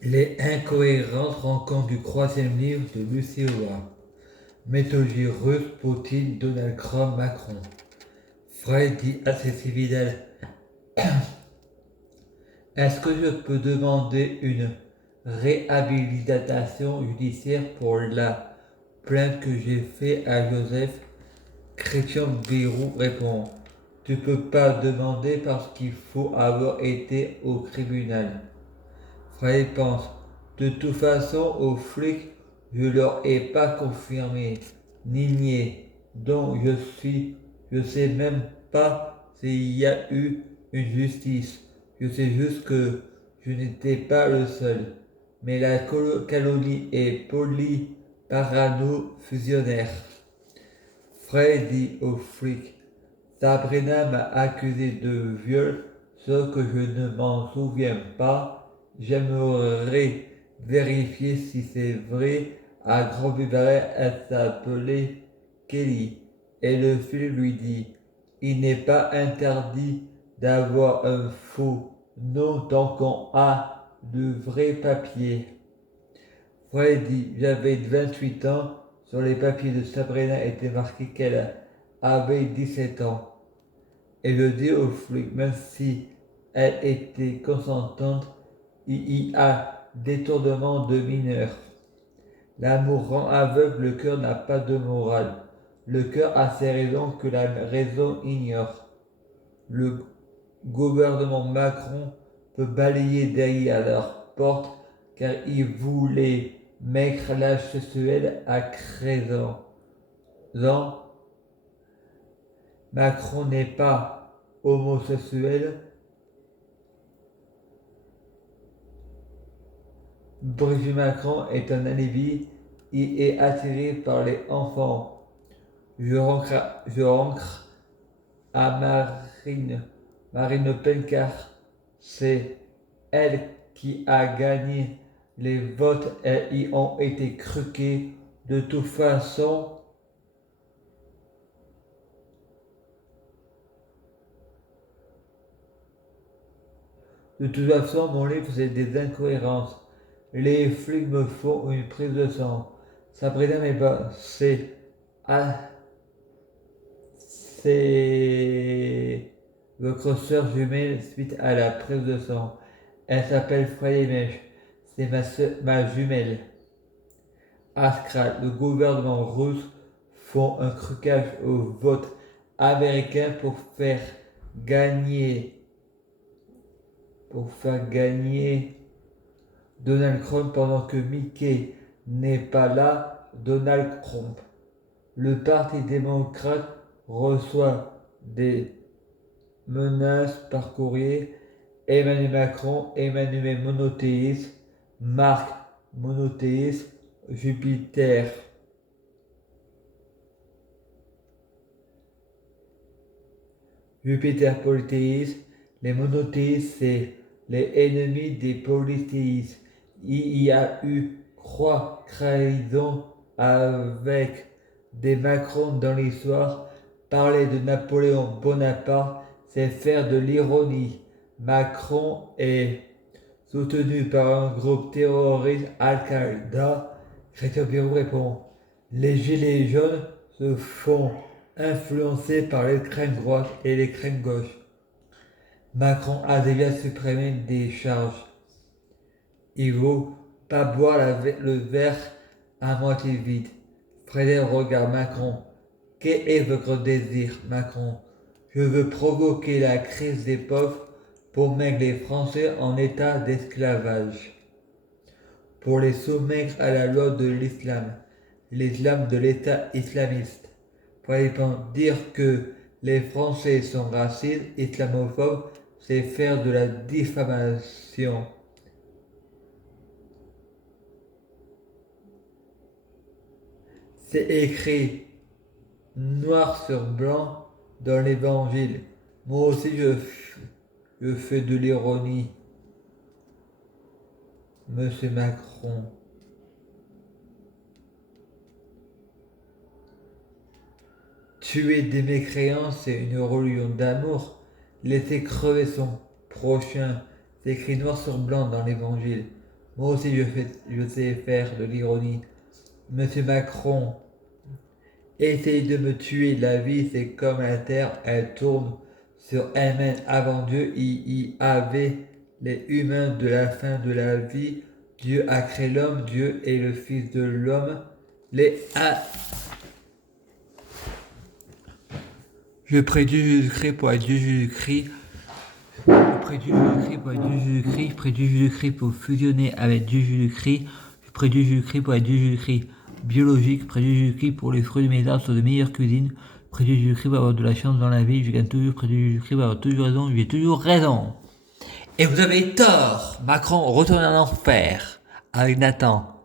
Les incohérences rencontres du troisième livre de Lucie Howard. Mythologie russe, Poutine, Donald Trump, Macron. Freud dit à ses fidèles: est-ce que je peux demander une réhabilitation judiciaire pour la plainte que j'ai faite à Joseph? Christian Birou répond: tu peux pas demander parce qu'il faut avoir été au tribunal. Freud pense: de toute façon, aux flics, je leur ai pas confirmé, ni nié. Donc je sais même pas s'il y a eu une justice. Je sais juste que je n'étais pas le seul. Mais la colonie est poly parano fusionnaire. Freud dit aux flics: Sabrina m'a accusé de viol, ce que je ne m'en souviens pas. J'aimerais vérifier si c'est vrai. À Grand-Vivarais, elle s'appelait Kelly. Et le flic lui dit: il n'est pas interdit d'avoir un faux nom tant qu'on a de vrais papiers. Freud dit: j'avais 28 ans. Sur les papiers de Sabrina était marqué qu'elle avait 17 ans. Et je dis aux flics: même si elle était consentante, il y a détournement de mineurs. L'amour rend aveugle, le cœur n'a pas de morale. Le cœur a ses raisons que la raison ignore. Le gouvernement Macron peut balayer derrière leur porte car il voulait mettre l'âge sexuel à 13 ans. Macron n'est pas homosexuel. Brigitte Macron est un alibi. Il est attiré par les enfants. Je rentre à Marine Le Pen car c'est elle qui a gagné les votes et y ont été truqués. De toute façon, mon livre c'est des incohérences. Les flics me font une prise de sang. Sabrina n'est pas. C'est votre sœur jumelle suite à la prise de sang. Elle s'appelle Freymech. C'est ma jumelle. Askral, le gouvernement russe font un trucage au vote américain gagner pour faire gagner Donald Trump pendant que Mickey n'est pas là. Donald Trump. Le Parti démocrate reçoit des menaces par courrier. Emmanuel Macron, Emmanuel monothéiste, Marc monothéiste, Jupiter. Jupiter polythéiste. Les monothéistes, c'est les ennemis des polythéistes. Il y a eu croix trahison avec des Macron dans l'histoire. Parler de Napoléon Bonaparte, c'est faire de l'ironie. Macron est soutenu par un groupe terroriste Al-Qaïda. Christian Birou répond: les gilets jaunes se font influencer par l'extrême droite et l'extrême gauche. Macron a déjà supprimé des charges. Il ne faut pas boire le verre à moitié vide. Frédéric regarde Macron. Quel est votre désir, Macron? Je veux provoquer la crise des pauvres pour mettre les Français en état d'esclavage. Pour les soumettre à la loi de l'islam de l'État islamiste. Pour dire que les Français sont racistes, islamophobes, c'est faire de la diffamation. C'est écrit noir sur blanc dans l'évangile. Moi aussi je fais de l'ironie. Monsieur Macron. Tuer des mécréants, c'est une religion d'amour. Laisser crever son prochain, c'est écrit noir sur blanc dans l'évangile. Moi aussi, je sais faire de l'ironie. Monsieur Macron essaye de me tuer. La vie, c'est comme la terre, elle tourne sur elle-même. Avant Dieu, il y avait les humains de la fin de la vie. Dieu a créé l'homme, Dieu est le fils de l'homme. Les a... Je prie Dieu Jésus-Christ pour être Dieu Jésus-Christ. Je prie Dieu Jésus-Christ pour être Dieu Jésus-Christ. Je prie Dieu Jésus-Christ pour fusionner avec Dieu Jésus-Christ. Je prie Dieu Jésus-Christ pour être Dieu Jésus-Christ biologique. Je prie Dieu Jésus-Christ pour les fruits de mes arbres sont de meilleure cuisine. Je prie Dieu Jésus-Christ pour avoir de la chance dans la vie. Je gagne toujours. Je prie Dieu Jésus-Christ pour avoir toujours raison. J'ai toujours raison. Et vous avez tort. Macron retourne en enfer avec Nathan.